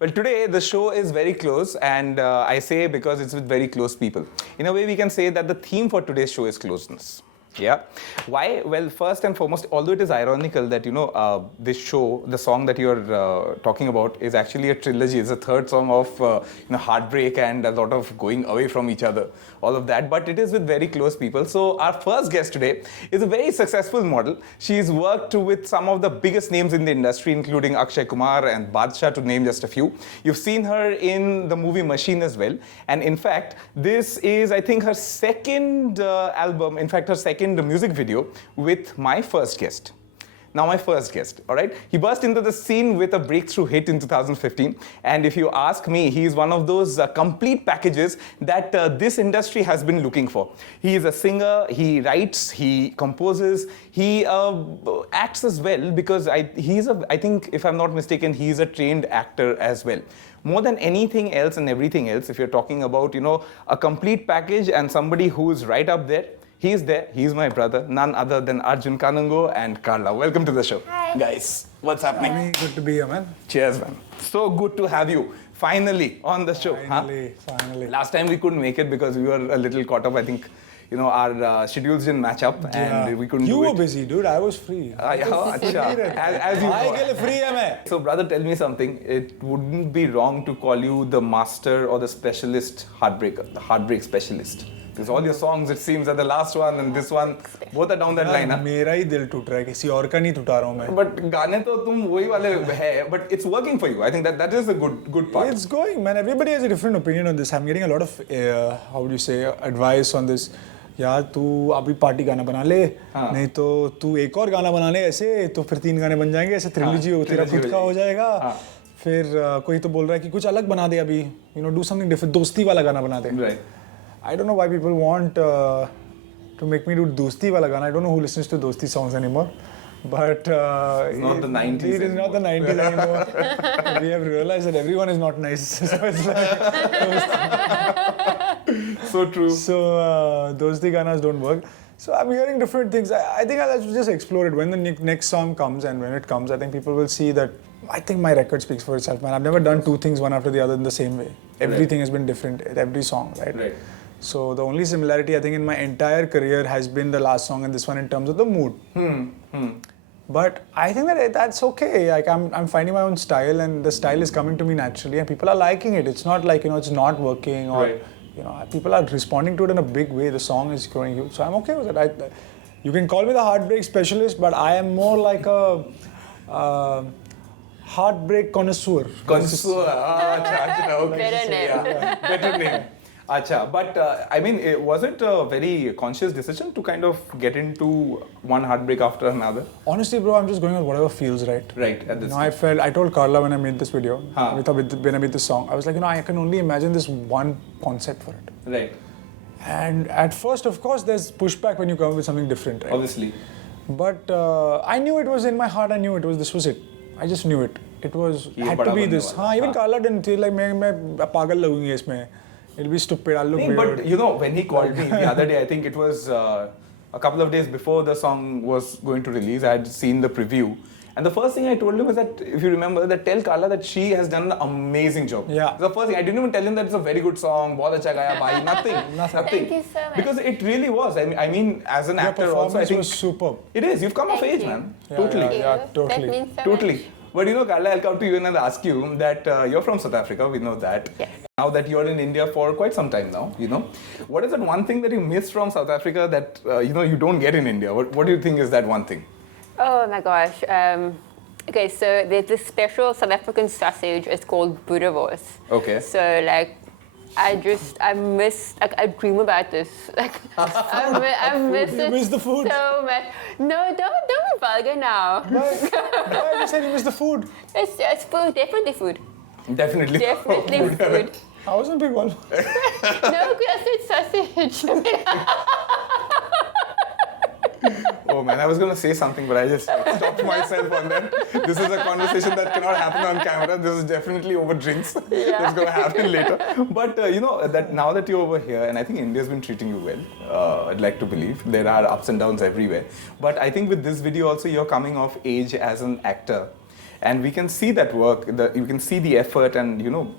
Well, today the show is very close, and I say because it's with very close people. In a way, we can say that the theme for today's show is closeness. Yeah. Why? Well, first and foremost, although it is ironical that, this show, the song that you're talking about is actually a trilogy. It's a third song of, heartbreak and a lot of going away from each other, all of that. But it is with very close people. So our first guest today is a very successful model. She's worked with some of the biggest names in the industry, including Akshay Kumar and Badshah, to name just a few. You've seen her in the movie Machine as well. And in fact, this is, I think, her second album, in fact, her second music video with my first guest. Now my first guest, all right? He burst into the scene with a breakthrough hit in 2015. And if you ask me, he is one of those complete packages that this industry has been looking for. He is a singer, he writes, he composes, he acts as well because I think, if I'm not mistaken, he's a trained actor as well. More than anything else and everything else, if you're talking about, a complete package and somebody who's right up there, he's there. He's my brother, none other than Arjun Kanungo and Carla. Welcome to the show. Hi. Guys, what's happening? Sammy, good to be here, man. Cheers, man. So good to have you finally on the show. Finally. Last time we couldn't make it because we were a little caught up. I think, our schedules didn't match up and we couldn't You do it. were busy, dude. I was free. As you know. free hai main. So, brother, tell me something. It wouldn't be wrong to call you the master or the specialist heartbreaker, the heartbreak specialist. Because all your songs, it seems, are the last one and this one, both are down that line. मेरा ही दिल टूट रहा है, किसी और का नहीं टूटा रहा हूँ मैं. But गाने तो तुम वही वाले है, but it's working for you. I think that is a good part. It's going, man. Everybody has a different opinion on this. I'm getting a lot of, how would you say, advice on this. यार तू अभी party गाना बना ले, नहीं तो तू एक और गाना बना ले ऐसे, तो फिर 3 गाने बन जाएंगे, ऐसे ट्रिलॉजी हो, तेरा खुद का हो जाएगा. फिर कोई तो बोल रहा है कि कुछ अलग बना दे अभी, do something different, दोस्ती वाला गाना बना दे. Right. I don't know why people want to make me do dosti wala gana. I don't know who listens to dosti songs anymore. But it's not the 90s. It is not the 90s anymore. We have realized that everyone is not nice. So it's like so true. So dosti ganas don't work. So I'm hearing different things. I think I'll just explore it. When the next song comes and when it comes, I think people will see that. I think my record speaks for itself, man. I've never done two things one after the other in the same way. Everything has been different at every song, right? So the only similarity I think in my entire career has been the last song and this one in terms of the mood. But I think that's okay. Like I'm finding my own style and the style is coming to me naturally and people are liking it. It's not like it's not working or people are responding to it in a big way. The song is growing huge, so I'm okay with it. You can call me the heartbreak specialist, but I am more like a heartbreak connoisseur. Connoisseur. Better name. Better name. Acha, but was it a very conscious decision to kind of get into one heartbreak after another? Honestly, bro, I'm just going with whatever feels right. Right, at this time. I told Carla when I made this video, when I made this song, I was like, I can only imagine this one concept for it. Right. And at first, of course, there's pushback when you come up with something different, right? Obviously. But I knew it was in my heart. I knew this was it. I just knew it. It had to be this. Even Carla didn't feel like मैं पागल लगूंगी इसमें. It'll be stupid. I'll look weird. But when he called me the other day, I think it was a couple of days before the song was going to release, I had seen the preview. And the first thing I told him was that, if you remember, that tell Carla that she has done an amazing job. Yeah. The first thing, I didn't even tell him that it's a very good song, bahut acha gaya bhai, nothing. Thank you so much. Because it really was. I mean, as an actor also, I think was superb. it is. You've come of age, man. Totally. Yeah, totally. That means so Totally. much. But Carla, I'll come to you and I'll ask you that you're from South Africa, we know that. Yes. Now that you're in India for quite some time now, what is that one thing that you miss from South Africa that, you don't get in India? What do you think is that one thing? Oh my gosh. Okay, so there's this special South African sausage. It's called boerewors. Okay. So I dream about this. I miss it. You miss the food? So much. No, don't be vulgar now. Why you said you miss the food? It's food, definitely food. Definitely. Definitely food. I wasn't big one. No, because I said sausage. Oh man, I was going to say something, but I just stopped myself on that. This is a conversation that cannot happen on camera. This is definitely over drinks. That's going to happen later. But that now that you're over here, and I think India's been treating you well, I'd like to believe. There are ups and downs everywhere. But I think with this video also, you're coming of age as an actor. And we can see that work, you can see the effort and, you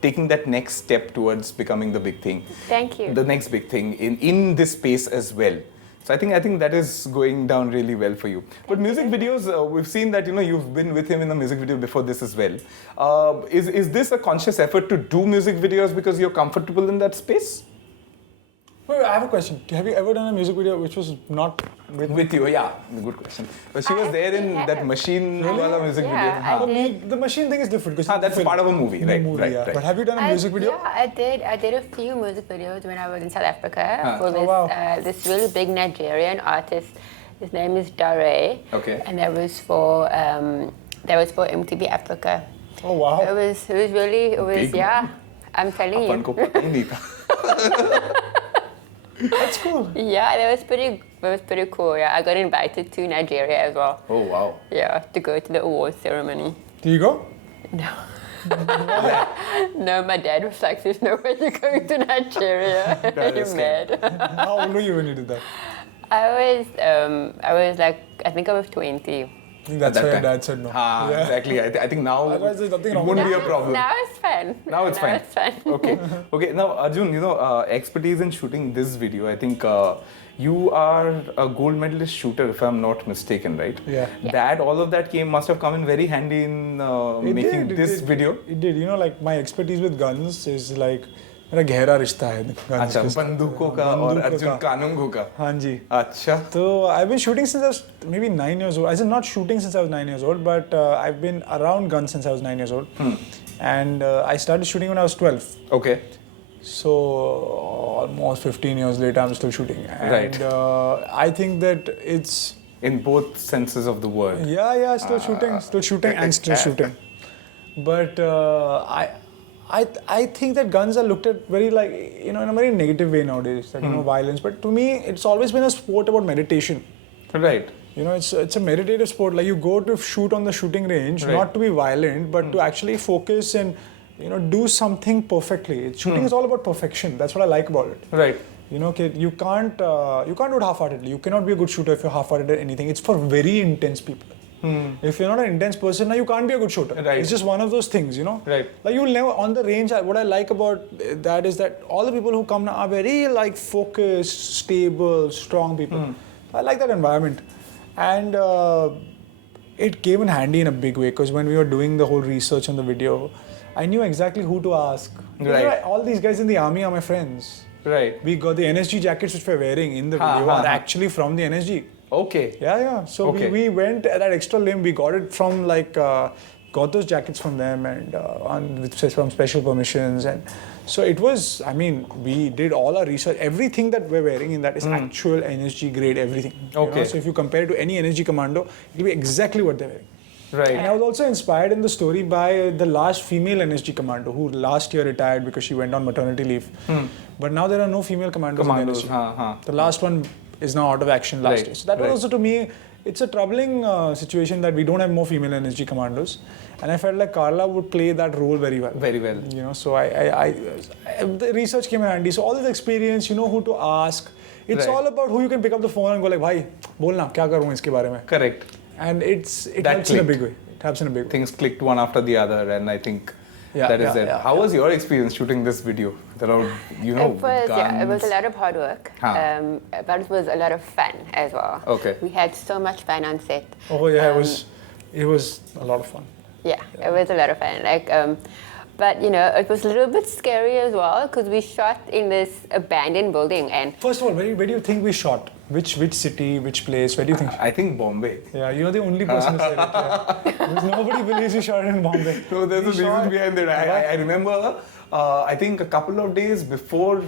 taking that next step towards becoming the big thing. Thank you. The next big thing in this space as well. So I think that is going down really well for you. But music videos, we've seen that, you've been with him in the music video before this as well. Is this a conscious effort to do music videos because you're comfortable in that space? Wait, I have a question. Have you ever done a music video which was not With you, yeah. Good question. But she was I there in have. that machine wala music Yeah, video. I For did. me, the machine thing is different. That's part of a movie, right? Right. But have you done a music video? Yeah, I did. I did a few music videos when I was in South Africa for this, Oh, wow. this really big Nigerian artist. His name is Dare. Okay. And that was for MTV Africa. Oh wow. It was really, Big, yeah. I'm telling upon you. को पता ही नहीं था. That's cool. Yeah, that was pretty cool. Yeah, I got invited to Nigeria as well. Oh wow. Yeah, to go to the awards ceremony. Do you go? No. No, my dad was like, "There's no way you're going to Nigeria." That is You're mad. How old were you when you did that? I was like, I think I was 20. I think that's At that why your time. dad said no. Yeah. Exactly. I think now Otherwise, there's nothing it wrong wouldn't with be a problem. Now it's fine. Now it's fine. It's fine. Okay. Now, Arjun, expertise in shooting this video. I think you are a gold medalist shooter, if I'm not mistaken, right? Yeah. All of that must have come in very handy in It making did, this video. It did. Like my expertise with guns is like मेरा गहरा रिश्ता है guns अच्छा, के साथ. बंदूकों का और बंदूकों अर्जुन का. कानूंगो का. हाँ जी. अच्छा. So I've been shooting since I was maybe 9 years old. I said not shooting since I was 9 years old, but I've been around guns since I was 9 years old. And I started shooting when I was 12. Okay. So almost 15 years later, I'm still shooting. And Right. I think that it's In both senses of the word. yeah, still shooting and still shooting. But I think that guns are looked at very like in a very negative way nowadays. That violence. But to me, it's always been a sport about meditation. Right. It's a meditative sport. Like you go to shoot on the shooting range, Right. not to be violent, but to actually focus and do something perfectly. Shooting is all about perfection. That's what I like about it. Right. You can't do it half-heartedly. You cannot be a good shooter if you're half-hearted at anything. It's for very intense people. If you're not an intense person, now you can't be a good shooter. Right. It's just one of those things, Right. Like you'll never on the range. What I like about that is that all the people who come now are very like focused, stable, strong people. I like that environment, and it came in handy in a big way because when we were doing the whole research on the video, I knew exactly who to ask. Right. All these guys in the army are my friends. Right. We got the NSG jackets which we're wearing in the video are actually from the NSG. Okay. Yeah. So Okay. we went at that extra limb. We got it from got those jackets from them and from special permissions. And so it was, we did all our research. Everything that we're wearing in that is actual NSG grade, everything. Okay. So if you compare it to any NSG commando, it'll be exactly what they're wearing. Right. And I was also inspired in the story by the last female NSG commando who last year retired because she went on maternity leave. But now there are no female commandos in NSG. The last one is now out of action last year. So that was also to me, it's a troubling situation that we don't have more female NSG commandos. And I felt like Carla would play that role very well. Very well. So the research came in handy. So all this experience, you know who to ask. It's all about who you can pick up the phone and go like, "Bhai, bolna, kya karu iske bare mein?" Correct. And it helps in a big way. It helps in a big way. Things clicked one after the other, and I think that is it. How was your experience shooting this video? There are, It was a lot of hard work, Huh. but it was a lot of fun as well. Okay. We had so much fun on set. Oh yeah, it was a lot of fun. Yeah, it was a lot of fun. But it was a little bit scary as well because we shot in this abandoned building. And First of all, where do you think we shot? Which city, which place? Where do you think? I think Bombay. Yeah, you're the only person who said it. Yeah. Because nobody believes we shot in Bombay. No, there's a reason behind it. I remember, I think a couple of days before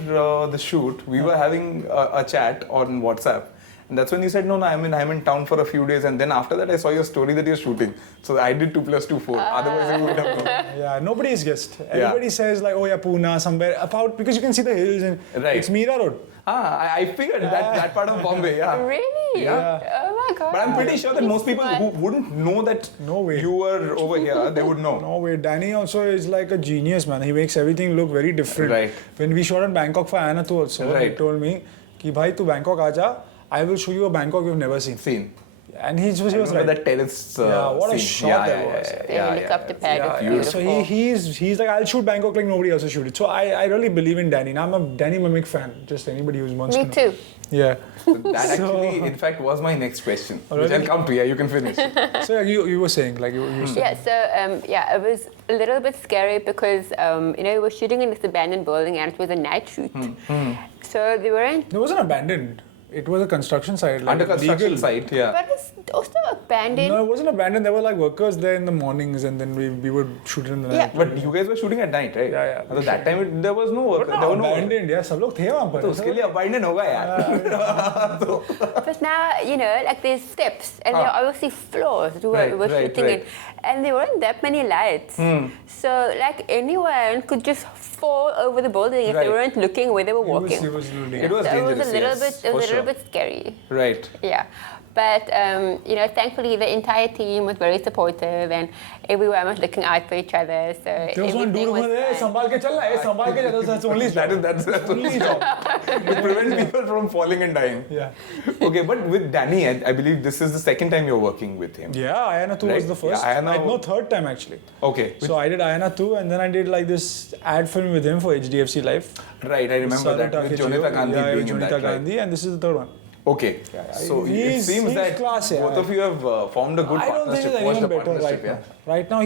the shoot, we were having a chat on WhatsApp. And that's when you said, no, I'm in town for a few days. And then after that, I saw your story that you're shooting. So I did 2 + 2 = 4. Otherwise, I wouldn't have known. Yeah, nobody's guessed. Everybody says like, oh yeah, Pune, somewhere about, because you can see the hills and it's Meera Road. I figured that part of Bombay, yeah. really? Yeah. Oh my God. But I'm pretty sure that most people who wouldn't know that No way. you were over here, they would know. No way. Danny also is like a genius, man. He makes everything look very different. Right. When we shot in Bangkok for Anatu also, he Right. told me, "Ki bhai, tu Bangkok aaja. I will show you a Bangkok you've never seen." And he was Remember right. that terrace what a scene. shot that was. The helicopter pad was So beautiful. he's like, I'll shoot Bangkok like nobody else will shoot it. So I really believe in Danny. Now I'm a Danny Mimic fan. Just anybody who wants to Me know. too. Yeah. So that actually, in fact, was my next question, which really? I'll come to. Yeah, you can finish. So you were saying like you were saying. Yeah, so it was a little bit scary because we were shooting in this abandoned building and it was a night shoot. So they weren't. It wasn't abandoned. It was a construction site. Like Under construction legal. site, yeah. But it's also abandoned. No, it wasn't abandoned. There were like workers there in the mornings, and then we would shoot it in the night. Yeah. But you guys were shooting at night, right? Yeah. So that time there was no work. But There were no, no work. abandoned. Yeah, सब लोग थे वहाँ पर. तो उसके लिए abandoned होगा यार. But now, like there's steps and there are obviously floors we were shooting in. And there weren't that many lights. So like anyone could just fall over the building if they weren't looking where they were walking. It was really. It was So it was dangerous. a little yes, bit, for sure. bit scary. Right. Yeah. But, thankfully the entire team was very supportive and everyone was looking out for each other. So There was one everything dude was over there. fine. संभाल के चल रहा है. संभाल के चल. That's only That's only job. to prevent people from falling and dying. Yeah. Okay, but with Danny, I believe this is the second time you're working with him. Yeah, Ayana 2 was Right. the first. Yeah, Ayana- No, third time actually. Okay. So I did Ayana 2 and then I did like this ad film with him for HDFC Life. Right, I remember that with Jonathan Gandhi yeah, being with in that, Jonathan right? Gandhi, and this is the third one. Okay, so it He's seems that class, yeah. both of you have formed a good I don't think partnership. there's forged a anyone better partnership, right now. Right now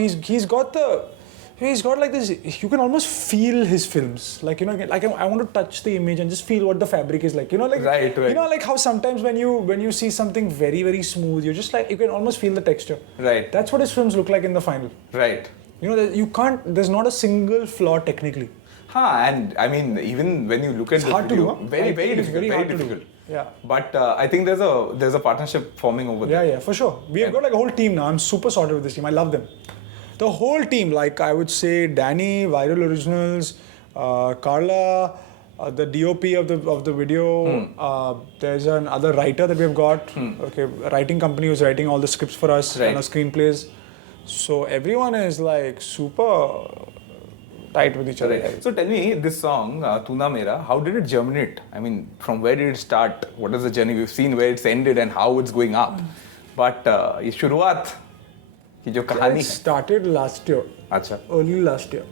he's got like this. You can almost feel his films. Like like I want to touch the image and just feel what the fabric is like. Like Right. like how sometimes when you see something very very smooth, you're just like you can almost feel the texture. Right. That's what his films look like in the final. Right. You can't. There's not a single flaw technically. And I mean, even when you look at the hard to video, do, huh? very, I very think it's difficult, very very hard to do. difficult. Yeah. But I think there's a partnership forming over there. Yeah, for sure. We've got like a whole team now. I'm super sorted with this team. I love them. The whole team, like I would say, Danny, Viral Originals, Carla, the DOP of the video. There's another writer that we've got. Okay, a writing company who's writing all the scripts for us and our screenplays. So everyone is like super tight with each other. Right. So tell me, this song, Tu Na Mera, how did it germinate? I mean, from where did it start? What is the journey? We've seen where it's ended and how it's going up. But ये शुरुआत की जो कहानी It है. started last year, अच्छा. early last year.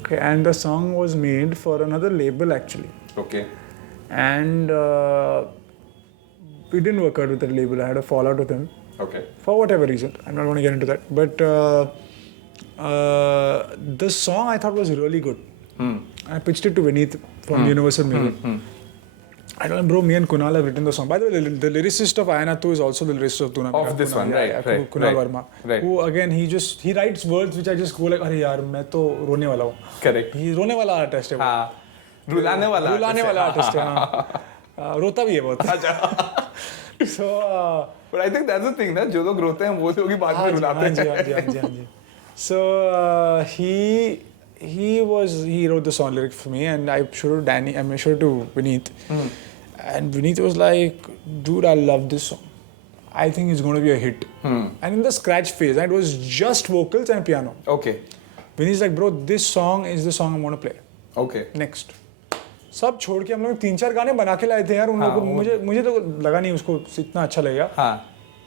Okay, and the song was made for another label actually. Okay. And we didn't work out with the label. I had a fallout with him Okay. for whatever reason. I'm not going to get into that. But the song I thought was really good. I pitched it to Vineet from Universal Music. I told him, bro, me and Kunal have written the song. By the way, the lyricist of Ayana 2 is also the lyricist of Tu Na Mera. Of this Kunal, one, right, right, Kunal right, Verma. right. Who again, he writes words which I just go like, अरे यार मैं तो रोने वाला हूँ. Correct. He रोने वाला artist है. हाँ. रुलाने वाला आर्टिस्ट है. हाँ. रोता भी है बहुत. So. But I think that's the thing, ना जो लोग रोते हैं वो लोग ही बाद में रुलाते हैं. So he wrote the song lyrics for me, and I showed it to Vineet, and Vineet was like, "Dude, I love this song. I think it's going to be a hit." And in the scratch phase, and it was just vocals and piano. Okay. Vineet's like, "Bro, this song is the song I'm going to play Okay. next." सब छोड़ के हम लोग 3-4 गाने बना के लाए थे यार उन लोगों को मुझे तो लगा नहीं उसको इतना अच्छा लगेगा. हाँ.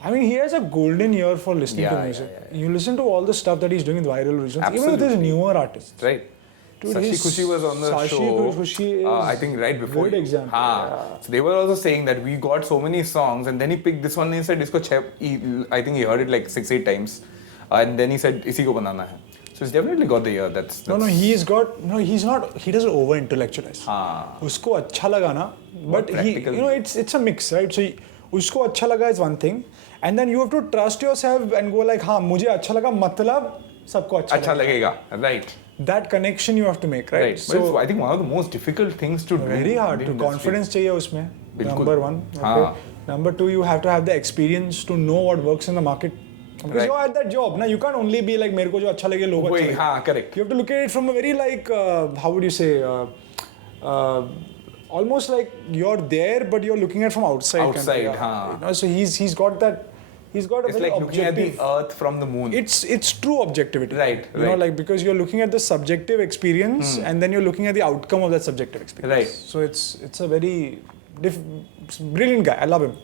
I mean, he has a golden ear for listening Yeah, to music. yeah. You listen to all the stuff that he's doing with Viral Originals, even with his newer artists. Right. Dude, Sashi his- Khushi was on the Sashi show. Khushi is I think right before. good you. example, हाँ. yeah. So they were also saying that we got so many songs, and then he picked this one and he said, "Isko I think he heard it like 6-8 times, and then he said, "Isi ko banana hai." So he's definitely got the ear. That's No, he's not. He doesn't over intellectualize. हाँ. उसको अच्छा लगा ना, but he, practical. it's a mix, right? So उसको अच्छा लगा is one thing, and then you have to trust yourself and go like, हाँ मुझे अच्छा लगा मतलब सबको अच्छा लगेगा. Right. That connection you have to make, right? Right. But it's, I think one of the most difficult things to do. Very hard in to the industry. confidence चाहिए उसमें. बिल्कुल. Number one. Okay. हाँ. Number two, you have to have the experience to know what works in the market. Because Right. you're at that job, ना. You can't only be like मेरे को जो अच्छा लगे लोग अच्छा वही, लगे. हाँ, correct. You have to look at it from a very like how would you say almost like you're there but you're looking at it from outside. Outside, kind of, हाँ. You know, so he's got that. He's got a It's very like looking at objective. the earth from the moon. It's true objectivity. Right, You know, right. like because you're looking at the subjective experience and then you're looking at the outcome of that subjective experience. Right. So it's a very brilliant guy. I love him.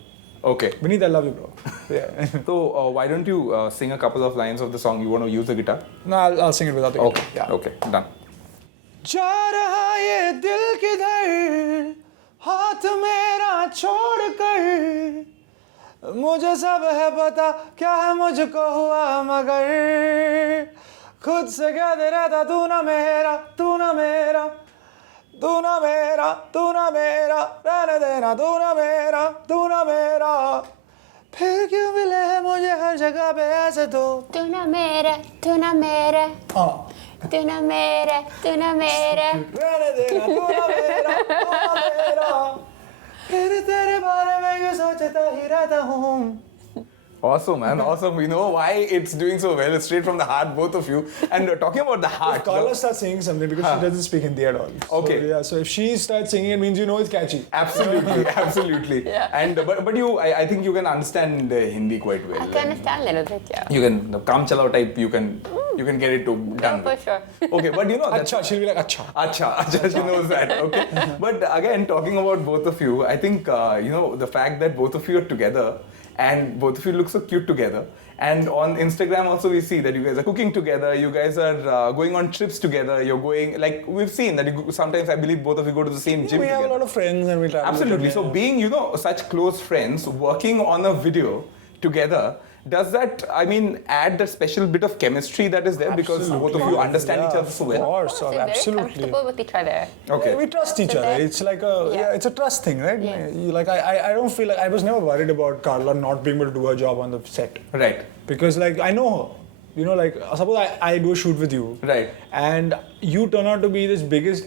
Okay. Vineet, I love you, bro. Yeah. So why don't you sing a couple of lines of the song? You want to use the guitar? No, I'll sing it without the Okay. guitar. Yeah. Okay. Done. जा रहा ये दिल किधर हाथ मेरा छोड़ कर मुझे सब है पता क्या है मुझको हुआ मगर खुद से कहते रहता तू ना मेरा तू ना मेरा तू ना मेरा तू ना मेरा रहने देना तू ना मेरा तू ना मेरा फिर क्यों मिले है मुझे हर जगह पे ऐसे तो Tu na mera, tu na mera, हाँ tu na mera, tu na mera. रहने देना तू ना मेरा तू ना मेरा फिर तेरे बारे में यूं सोचता ही रहता हूँ Awesome, man. Awesome. You know why it's doing so well. It's straight from the heart, both of you. And talking about the heart. If Carla starts singing something because she doesn't speak Hindi at all. Okay. So, yeah, so if she starts singing, it means you know it's catchy. Absolutely, absolutely. Yeah. And but you, I think you can understand Hindi quite well. I can understand a little bit, yeah. You can the Kam Chalao type. You can get it to done. For sure. Okay, but you know that's Acha, she'll be like, Acha. Acha, she knows that. Okay, but again, talking about both of you, I think you know the fact that both of you are together and both of you look so cute together. And on Instagram also we see that you guys are cooking together. You guys are going on trips together. You're going like we've seen that sometimes I believe both of you go to the same gym We have together. a lot of friends and we travel. Absolutely. So together. being, you know, such close friends, working on a video together, does that, I mean, add that special bit of chemistry that is there because both of you understand each other so Of well? course, So very absolutely. comfortable with each other. Okay. Yeah, we trust each So other. that- It's like a it's a trust thing, right? Yeah. Like I don't feel like I was never worried about Carla not being able to do her job on the set Right. because like I know her. You know, like suppose I do a shoot with you, Right. and you turn out to be this biggest,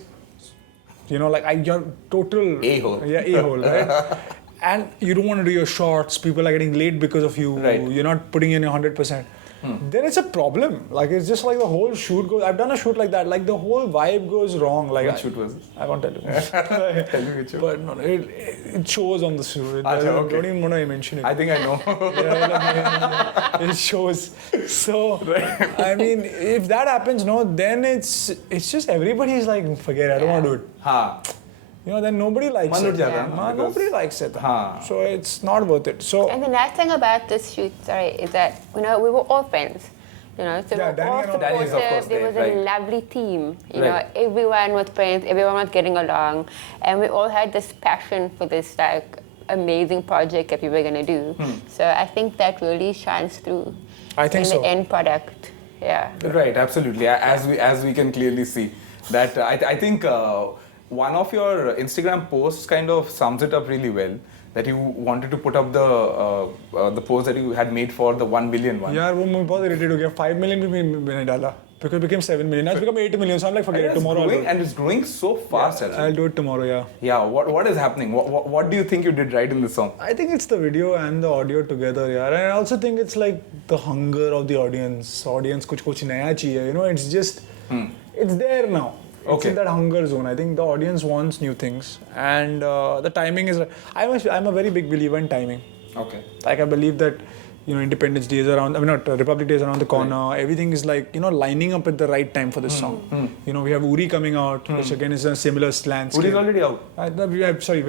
you know, like you're total A-hole. Yeah, a-hole, right? And you don't want to do your shots. People are getting late because of you. Right. You're not putting in 100%. Then it's a problem. Like it's just like the whole shoot goes. I've done a shoot like that. Like the whole vibe goes wrong. Like Which shoot was it? I won't tell you. Tell me which shoot. But no, it shows on the shoot. Okay. Don't even want to mention it. I think I know. It shows. So I mean, if that happens, no, then it's just everybody's like, forget it. I don't want to do it. Ha. You know, then nobody likes Man it. उठ जाता है ना, Man, because- nobody likes it. हाँ. So it's not worth it. So And the nice thing about this shoot, sorry, is that we were all friends. You know, so Yeah, we were Danny all and all- Danny is, of course, supportive. There was there, a right. lovely team. You Right. know, everyone was friends. Everyone was getting along, and we all had this passion for this like amazing project that we were gonna do. So I think that really shines through. I think in so. the end product. Yeah. Right, absolutely. As we can clearly see, that I think one of your Instagram posts kind of sums it up really well. That you wanted to put up the post that you had made for the 1 billion one. यार वो मैं बहुत irritated हो गया. 5 million भी मैंने डाला because it became 7 million. Now it's become 8 million. So I'm like, forget And it. it's Tomorrow I'll do growing, it. and it's growing so fast. Arjun. I'll do it tomorrow. Yeah. Yeah, what is happening? What do you think you did right in this song? I think it's the video and the audio together, yeah. And I also think it's like the hunger of the audience. Audience कुछ नया चाहिए. You know, it's just it's there now. It's Okay. in that hunger zone. I think the audience wants new things, and the timing is. I'm a very big believer in timing. Okay. Like I believe that, you know, Independence Day is around. I mean, not Republic Day is around the corner. Everything is like, you know, lining up at the right time for this song. You know, we have Uri coming out, which again is a similar landscape. Uri is already out. Sorry,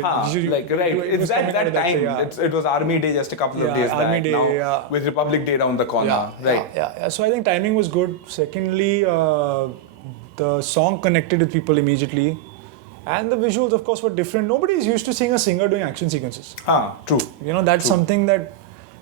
Like right, it was it's coming out that at time. yeah. It was Army Day just a couple of Yeah, days Army back. Day, Now yeah. with Republic Day around the corner. Right. Yeah. So I think timing was good. Secondly, the song connected with people immediately. And the visuals, of course, were different. Nobody is used to seeing a singer doing action sequences. True. You know, that's something that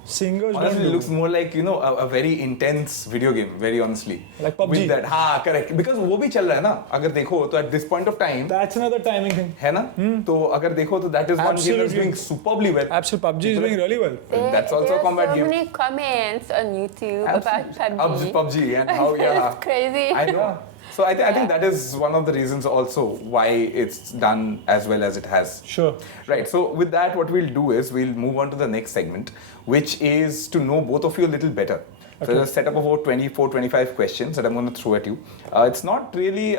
singers Honestly, don't it do. looks more like, you know, a very intense video game, very honestly. Like PUBG. With that, correct. Because वो भी चल रहा है ना, अगर देखो तो at this point of time, That's another timing thing. है ना? तो अगर देखो तो that is one game that's Absolutely. doing superbly well. Absolutely, PUBG is doing really well. That's also there a combat are so game. many comments on YouTube about PUBG. PUBG and how, yeah. It's crazy. I know. So I think that is one of the reasons also why it's done as well as it has. Sure. Right. So with that, what we'll do is we'll move on to the next segment, which is to know both of you a little better. So there's a set up of about 24, 25 questions that I'm going to throw at you. It's not really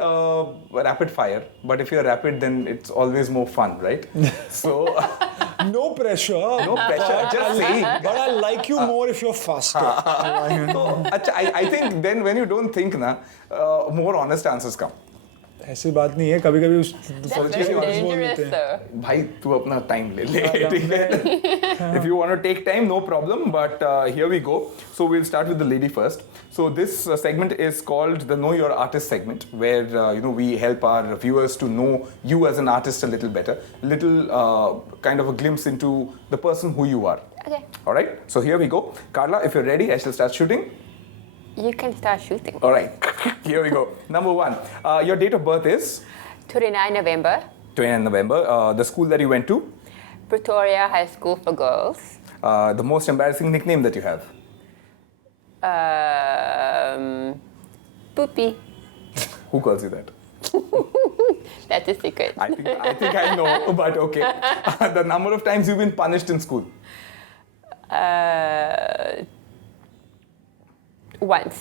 rapid fire, but if you're rapid, then it's always more fun, right? So No pressure. no pressure, just saying. But I like you more if you're faster. So, I think then when you don't think, more honest answers come. ऐसी बात नहीं है कभी कभी That's very dangerous though. भाई तू अपना time ले ले ठीक है if you want to take time no problem but here we go so we'll start with the lady first so this segment is called the know your artist segment where we help our viewers to know you as an artist a little better little kind of a glimpse into the person who you are. Okay. All right, so here we go. Carla, if you're ready I shall start shooting. You can start shooting. All right, here we go. Number 1, your date of birth is 29 November, 29 November. The school that you went to, Pretoria High School for Girls. the most embarrassing nickname that you have. Poopy. Who calls you that? That's a secret. I think I know, but okay. The number of times you've been punished in school. Once.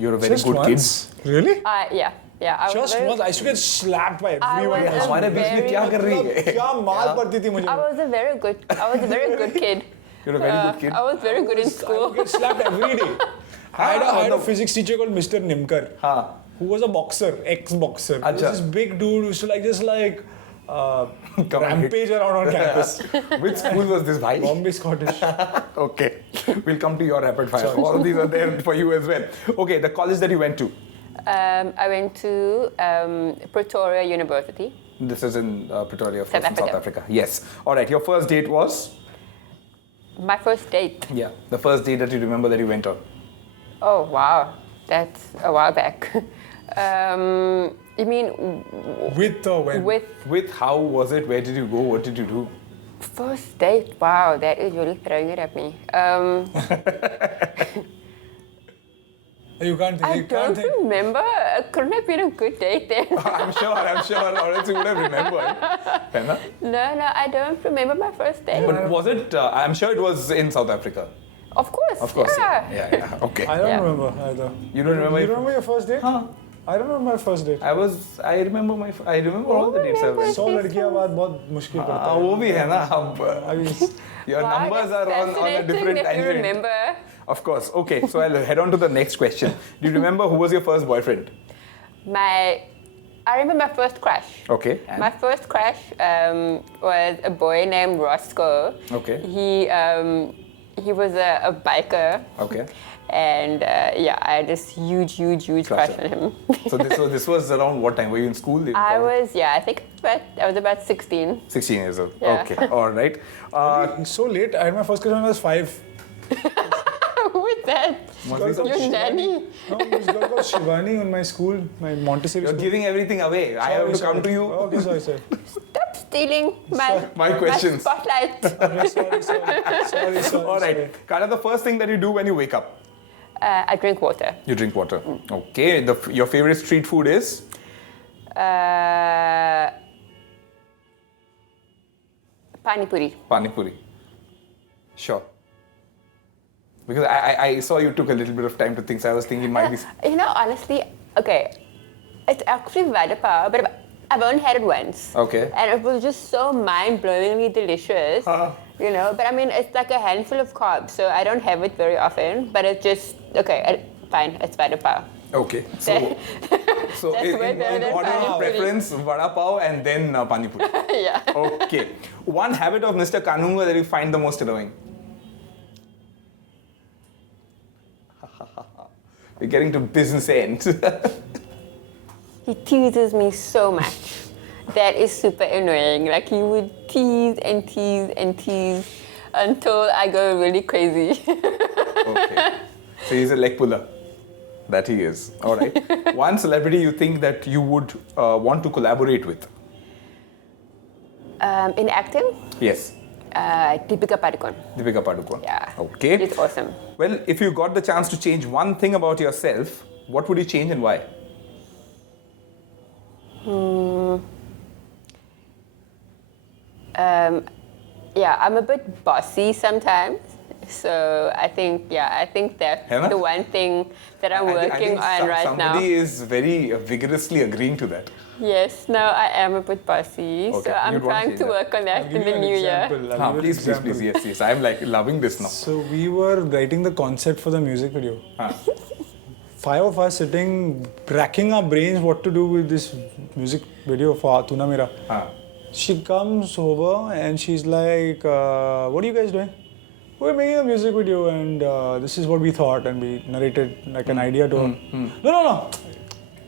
You're a very Just good once? kid. Really? Yeah. I was Just very, once. I used to get slapped by I everyone. was a हमारे बीच में क्या कर रही है? क्या मार पड़ती थी मुझे? I was a very good kid. You're a very good kid. I was very good in I school. would get slapped every day. I had a physics teacher called Mr. Nimkar, हाँ. who was a boxer, ex-boxer. He was Acha. this big dude who used to just Come on, rampage around on campus. Which school was this, bhai? Bombay Scottish. Okay, we'll come to your rapid fire. All of these are there for you as well. Okay, the college that you went to. I went to Pretoria University. This is in Pretoria, of South course, in South Africa. Africa. Yes. All right. Your first date was? My first date. Yeah. The first date that you remember that you went on. Oh wow, that's a while back. You mean With or when? with How was it? Where did you go? What did you do? first date? Wow, that is really throwing it at me. You can't think. I You can't don't think. remember. It couldn't have been a good date then. I'm sure. Or else you would have remembered. है ना? No, I don't remember my first date. But was it? I'm sure it was in South Africa. Of course. Of course. Yeah. Yeah. Okay. I don't Yeah. remember either. You don't remember? You remember your first date? Huh. I don't remember my first date. I remember all the dates I went. 100 लड़कियां बात बहुत मुश्किल पड़ता है. वो भी है ना अब. अभी Your Wow, numbers that's are on a fascinating different that you tangent. remember. Of course. Okay, so I'll head on to the next question. Do you remember who was your first boyfriend? I remember my first crush. Okay. My first crush was a boy named Roscoe. Okay. He was a biker. Okay. And I had this huge crush on him. So this was around what time? Were you in school? I was about 16. 16 years old. Yeah. Okay. All right. so late. I had my first crush when I was 5. Who is that? Must be Your nanny? No, this girl called Shivani in my school, my Montessori You're school. giving everything away. I have to come to you. Okay, sorry. Stop stealing My questions. my spotlight. Sorry. All right. Carla, the first thing that you do when you wake up? I drink water. You drink water. Okay. Your favorite street food is? Pani puri. Pani puri. Sure. Because I saw you took a little bit of time to think, so I was thinking might be... Honestly, okay, it's actually vada pav, but I've only had it once. Okay. And it was just so mind-blowingly delicious. But I mean, it's like a handful of carbs, so I don't have it very often, but it's just, fine, it's vada pav. Okay. So That's way better in than order pani of puri. preference, vada pav and then pani puri. Yeah. Okay. One habit of Mr. Kanungo that you find the most annoying? We're getting to business end. He teases me so much. That is super annoying. Like, he would tease and tease and tease until I go really crazy. Okay. So he's a leg puller. That he is. All right. One celebrity you think that you would want to collaborate with? In acting, Yes. Deepika Padukone. Deepika Padukone. Yeah. Okay. It's awesome. Well, if you got the chance to change one thing about yourself, what would you change and why? I'm a bit bossy sometimes. So I think that's है ना? the one thing that I'm working on right now. Somebody is very vigorously agreeing to that. Yes, no, I am a bit bossy. Okay, So I'm you'd want to trying change to that. work on that I'll in give you the an new year. example. I'll give you an Please, example. yes. I'm like loving this now. So we were writing the concept for the music video. five of us sitting, racking our brains what to do with this music video for Tu Na Mera. She comes over and she's like, what are you guys doing? We're making a music video and this is what we thought, and we narrated like an idea to her. No.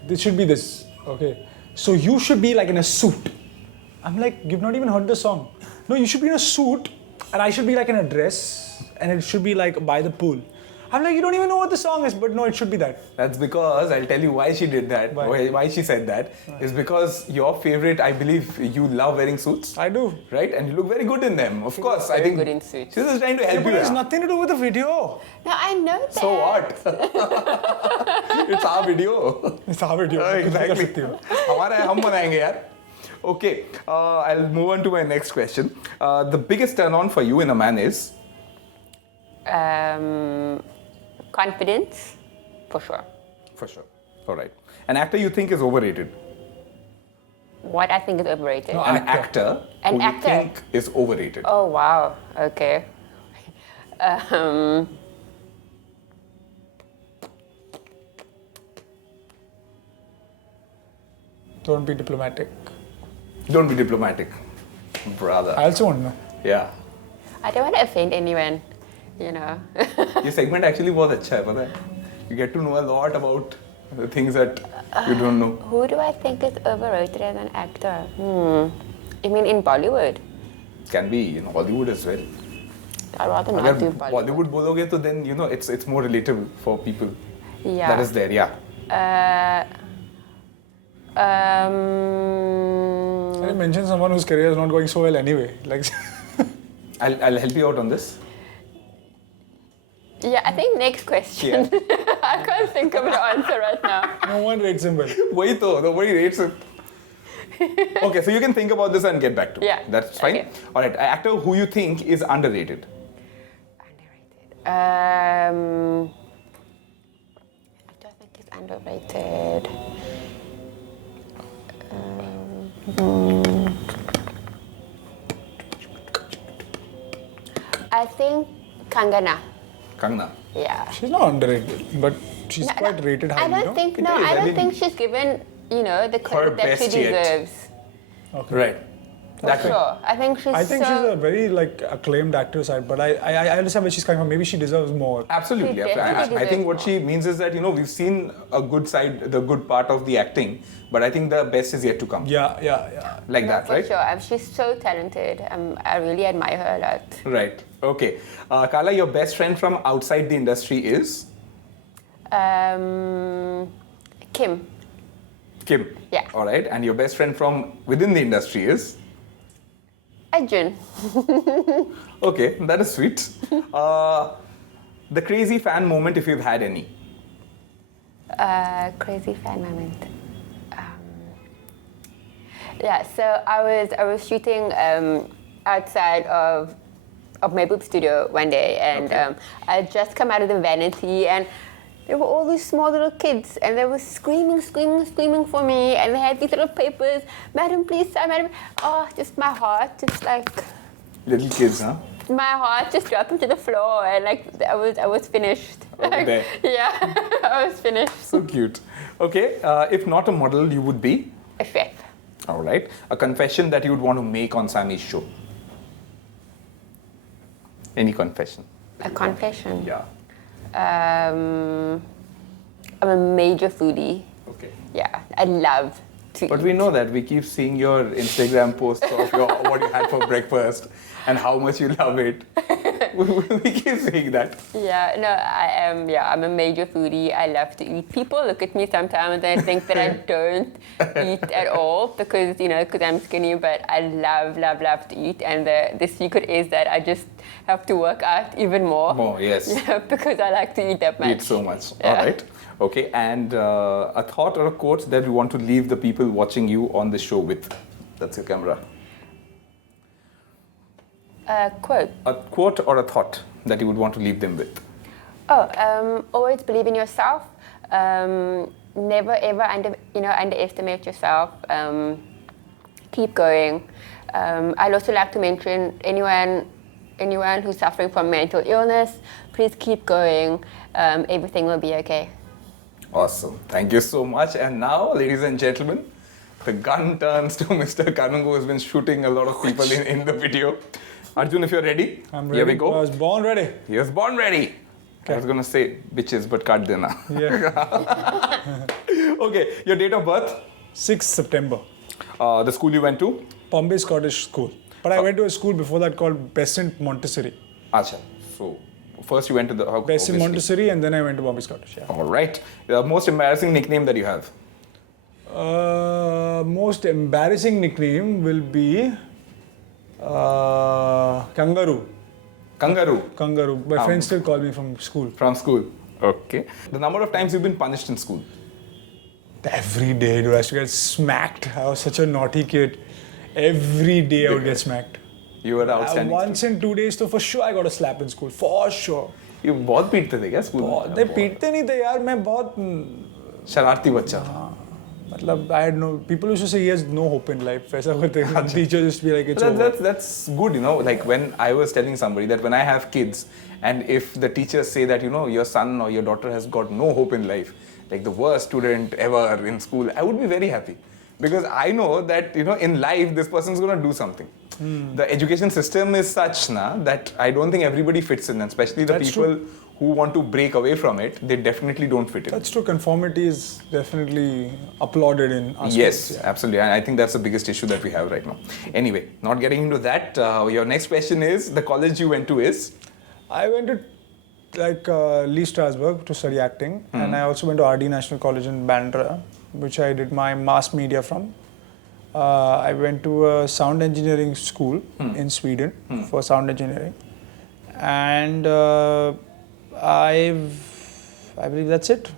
This should be this. Okay. So you should be like in a suit. I'm like, you've not even heard the song. No, you should be in a suit and I should be like in a dress and it should be like by the pool. I'm like, you don't even know what the song is, but no, it should be that. That's because, I'll tell you why she did that, why she said that, is because your favorite, I believe you love wearing suits. I do. Right? And you look very good in them, of course. I think good in suits. She's just trying to help But you. it has nothing to do with the video. No, I know that. So what? It's our video. It's our video. Exactly. हमारा है, हम बनाएंगे यार. Okay, I'll move on to my next question. The biggest turn on for you in a man is? Confidence, for sure. For sure. All right. An actor you think is overrated? What I think is overrated. No, An actor An who actor. you think is overrated? Oh wow. Okay. Don't be diplomatic. Don't be diplomatic, brother. I also want to know. Yeah. I don't want to offend anyone, you know. This segment actually बहुत अच्छा है, पता है? You get to know a lot about the things that you don't know. Who do I think is overrated as an actor? You mean in Bollywood? Can be in Hollywood as well. I'd rather not अगर do Bollywood. Bollywood बोलोगे तो then you know it's more relatable for people. Yeah. That is there, yeah. I didn't mention someone whose career is not going so well anyway. Like, I'll help you out on this. Yeah, I think next question. I can't think of an answer right now. no one rates him well. वही तो, nobody rates it. Okay, so you can think about this and get back to me. Yeah. That's fine. Okay. All right, an actor who you think is underrated. I don't think he's underrated. I think Kangana. Kangna. Yeah. She's not underrated, but she's No, quite rated I highly, don't no? think. It No, is, I I don't mean- think she's given. You know the Her credit that she best yet. deserves. Okay. Right. For That way. sure. I think she's. I think so, she's a very like acclaimed actress, but I understand where she's coming from. Maybe she deserves more. Absolutely. She I definitely think deserves what she means is that, you know, we've seen a good side, the good part of the acting, but I think the best is yet to come. Yeah. Like No, that, for right? sure. She's so talented. I really admire her a lot. Right. Okay. Carla, your best friend from outside the industry is? Kim. Kim. Yeah. All right. And your best friend from within the industry is? Arjun. Okay, that is sweet. The crazy fan moment, if you've had any. Crazy fan moment. Yeah, so I was shooting outside of my boob studio one day, and I had just come out of the vanity, and there were all these small little kids, and they were screaming for me, and they had these little papers, madam, please sign, madam. Oh, just my heart, just like Little kids, huh? my heart just dropped into the floor, and like I was finished. Over there. Yeah, I was finished. So cute. Okay, if not a model, you would be? A chef. All right. A confession that you would want to make on Sammy's show. Any confession? A confession. Yeah. I'm a major foodie. Okay. Yeah, I love to But eat. we know that we keep seeing your Instagram posts of what you had for breakfast and how much you love it. We keep seeing that. Yeah, no, I am. Yeah, I'm a major foodie. I love to eat. People look at me sometimes and think that I don't eat at all because I'm skinny. But I love to eat. And the secret is that I just have to work out even more. More, yes. Yeah, because I like to eat that much. Eat so much. Yeah. All right. Okay. And a thought or a quote that you want to leave the people watching you on the show with. That's your camera. Quote. A quote or a thought that you would want to leave them with. Always believe in yourself. Never ever underestimate yourself. Keep going. I'd also like to mention anyone who's suffering from mental illness. Please keep going. Everything will be okay. Awesome. Thank you so much. And now, ladies and gentlemen, the gun turns to Mr. Kanungo, who has been shooting a lot of people in the video. Arjun, if you're ready, I'm ready. here we go. I was born ready. He was born ready. I was going to say bitches, but cut dena. Yeah. Okay, your date of birth? 6th September. The school you went to? Bombay Scottish School. But I went to a school before that called Besant Montessori. Acha. So, first you went to the... Besant obviously. Montessori and then I went to Bombay Scottish. Yeah. All right. The most embarrassing nickname that you have? Most embarrassing nickname will be Kangaroo. Kangaroo. My friends still call me from school. From school. Okay. The number of times you've been punished in school? Every day, dude. I used to get smacked. I was such a naughty kid. Every day I would get smacked. You were outstanding. Once in 2 days, so for sure I got a slap in school. For sure. You बहुत पीटते थे क्या school में? they पीटते नहीं थे यार. मैं बहुत शरारती बच्चा था. मतलब I had no. People used to say he has no hope in life. ऐसा होते हैं. Teachers used to be like it's over. That's good, you know. Like when I was telling somebody that when I have kids, and if the teachers say that, you know, your son or your daughter has got no hope in life, like the worst student ever in school, I would be very happy. Because I know that, you know, in life, this person's going to do something. The education system is such that I don't think everybody fits in, and especially the That's people who want to break away from it, they definitely don't fit in. That's true. Conformity is definitely applauded in our Yes, schools, yeah. absolutely. And I think that's the biggest issue that we have right now. Anyway, not getting into that, your next question is, the college you went to is? I went to Lee Strasberg to study acting, and I also went to RD National College in Bandra, which I did my mass media from. I went to a sound engineering school in Sweden for sound engineering, and I believe that's it.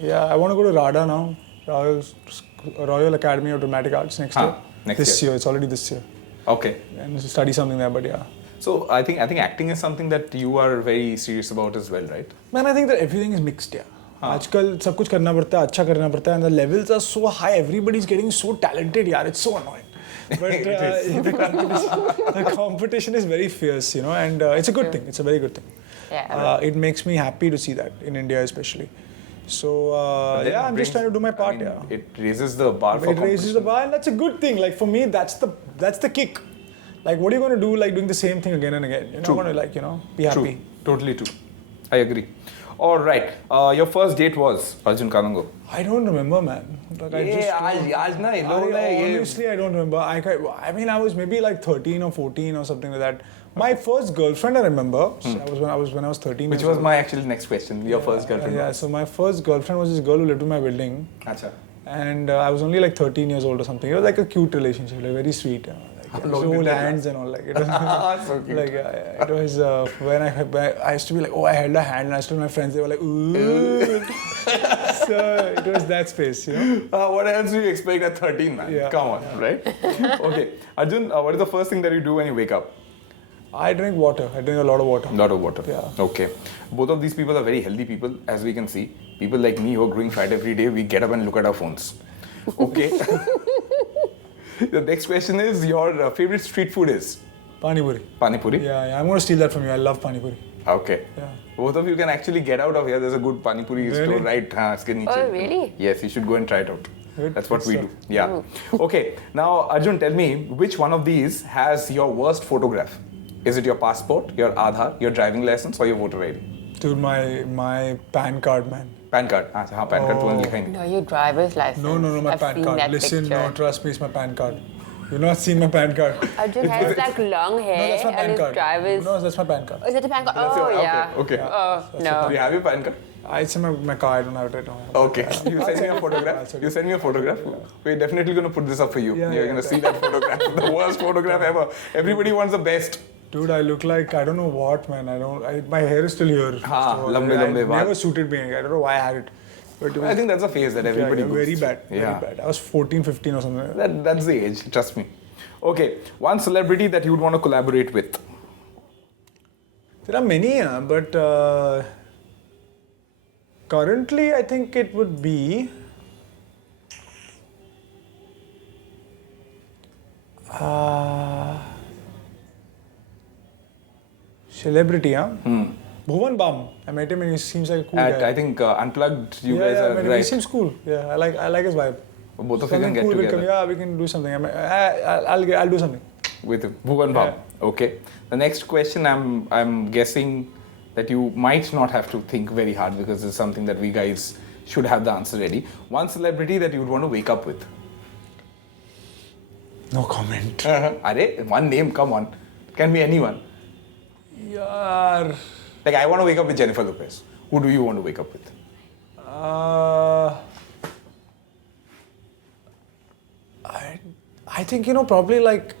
Yeah, I want to go to RADA now, Royal Academy of Dramatic Arts next year. This year, it's already this year. Okay. And study something there, but yeah. So I think acting is something that you are very serious about as well, right? Man, I think that everything is mixed, yeah. आजकल सब कुछ करना पड़ता है, अच्छा करना पड़ता है, and the levels are so high. Everybody is getting so talented, यार. It's so annoying. But the competition is very fierce, you know, and it's a good thing. It's a very good thing. Yeah. It makes me happy to see that in India, especially. So yeah, I'm just trying to do my part. Yeah. It raises the bar for It raises the bar, and that's a good thing. Like for me, that's the kick. Like, what are you going to do? Like doing the same thing again and again. You're not going to be happy. True. Totally true. I agree. All right. Your first date was Arjun Kanungo. I don't remember, man. Like, honestly, I don't remember. I mean, I was maybe like 13 or 14 or something like that. My first girlfriend, I remember. When I was 13. Which was my actually next question. Your first girlfriend. Yeah. So my first girlfriend was this girl who lived in my building. Acha. And I was only like 13 years old or something. It was like a cute relationship, like very sweet. Hold hands and all, like it was so cute. like it was when I used to be like, oh, I held her hand, and I told my friends, they were like, ooh. So it was that space, you know. What else do you expect at 13, man? Yeah. Come on, right? Okay, Arjun, what is the first thing that you do when you wake up? I drink water. I drink a lot of water. Lot of water. Yeah. Okay. Both of these people are very healthy people, as we can see. People like me who are growing fat every day, we get up and look at our phones. Okay. The next question is, your favorite street food is? Pani puri. Pani puri? Yeah, I'm going to steal that from you. I love pani puri. Okay. Yeah. Both of you can actually get out of here. There's a good pani puri store right iske niche. Oh, really? Yes, you should go and try it out. Good. That's what Good we stuff. do. Yeah. Okay. Now, Arjun, tell me, which one of these has your worst photograph? Is it your passport, your Aadhaar, your driving license, or your voter ID? Dude, my PAN card, man. PAN card. हाँ, PAN card तो लिखा ही नहीं. No, your driver's license. No, my I've PAN seen card. that Listen, picture. no, trust me, it's my PAN card. You've not seen my PAN card. Arjun has like long hair No, that's my and PAN his card. driver's... No, that's my PAN card. Oh, is that a PAN card? That's Oh, your- yeah. Okay. Oh, Do no. you have your PAN card? It's in my car. I don't have it right now. Okay. You send me a photograph. You send me a photograph. We're definitely going to put this up for you. Yeah, You're yeah, going to see that photograph. The worst photograph ever. Everybody wants the best. Dude, I look like, I don't know what, man. My hair is still here. lambe It baal. never suited me. I don't know why I had it. But it was, I think that's a phase that everybody goes very through. bad. Yeah. Very bad. I was 14, 15 or something. That's the age, trust me. Okay, one celebrity that you would want to collaborate with. There are many, but currently I think it would be celebrity, Bhuvan Bam. I met him and he seems like a cool At guy. I think Unplugged, you guys are He right. seems cool. Yeah, I like his vibe. Both of you Something can get cool will together. come. Yeah, we can do something. I'll do something. With Bhuvan Bam. Yeah. Okay. The next question, I'm guessing that you might not have to think very hard because it's something that we guys should have the answer ready. One celebrity that you would want to wake up with. No comment. Are one name, come on. Can be anyone. Yaar. Like I want to wake up with Jennifer Lopez. Who do you want to wake up with? I think probably like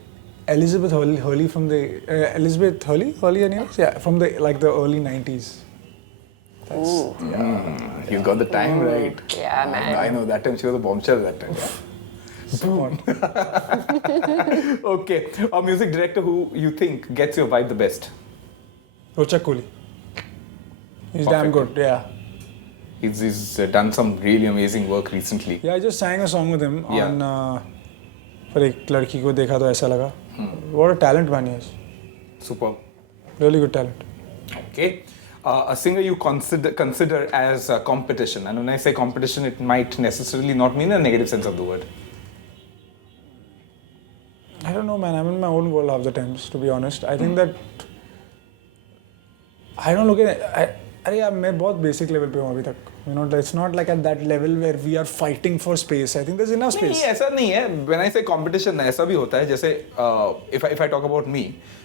Elizabeth Hurley from the Elizabeth Hurley anyways? Yeah, from the early 90s. You got the time right. Yeah, man. I know that time she was a bombshell that time. Okay, a music director who you think gets your vibe the best? Rocha Kohli. He's damn Perfect. good, yeah. He's done some really amazing work recently. Yeah, I just sang a song with him Yeah. on फिर एक लड़की को देखा तो ऐसा लगा. What a talent man he is. Superb. Really good talent. Okay. A singer you consider as a competition, and when I say competition, it might necessarily not mean a negative sense of the word. I don't know, man. I'm in my own world half the times, to be honest. I think that I don't look at. मैं बहुत basic level पे हूँ अभी तक. It's not like at that level where we are fighting for space. I think there's enough space. नहीं ऐसा नहीं है. When I say competition, ऐसा भी होता है. जैसे if I talk about me,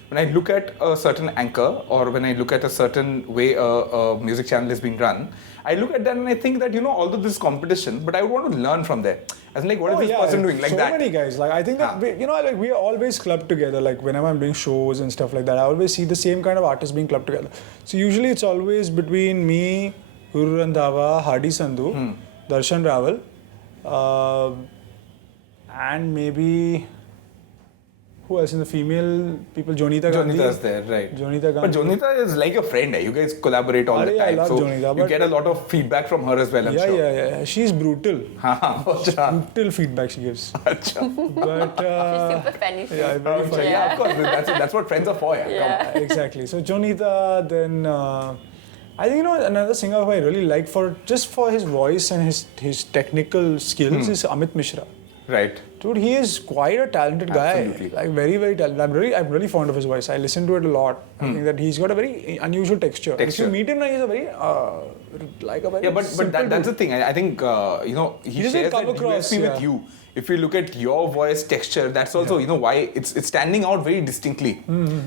when I look at a certain anchor or when I look at a certain way a music channel is being run, I look at that and I think that although this is competition, but I would want to learn from there. As in, like, what is this person doing? Like so that. many guys. Like I think that we are always clubbed together. Like whenever I'm doing shows and stuff like that, I always see the same kind of artists being clubbed together. So usually it's always between me, Guru Randhawa, Hardy Sandhu, Darshan Rawal, and maybe who else in the female people? Jonita Gandhi. Jonita's there, right? Jonita But Gandhi. Jonita is like a friend. You guys collaborate all the I time. love So Jonita, you but- get a lot of feedback from her as well, I'm sure. Yeah. She's brutal. Acha. Brutal feedback she gives. Acha. But Super funny. yeah, very funny. Yeah, of course. That's what friends are for. Yeah. Come on. Exactly. So Jonita, then I think another singer who I really like for his voice and his technical skills is Amit Mishra. Right. Dude, he is quite a talented guy. Absolutely. Like very, very talented. I'm really fond of his voice. I listen to it a lot. I think that he's got a very unusual texture. If you meet him now, he's a very Yeah, but that's the thing. I think he doesn't shares come that across, USP yeah. with you. If you look at your voice texture, that's also why it's standing out very distinctly.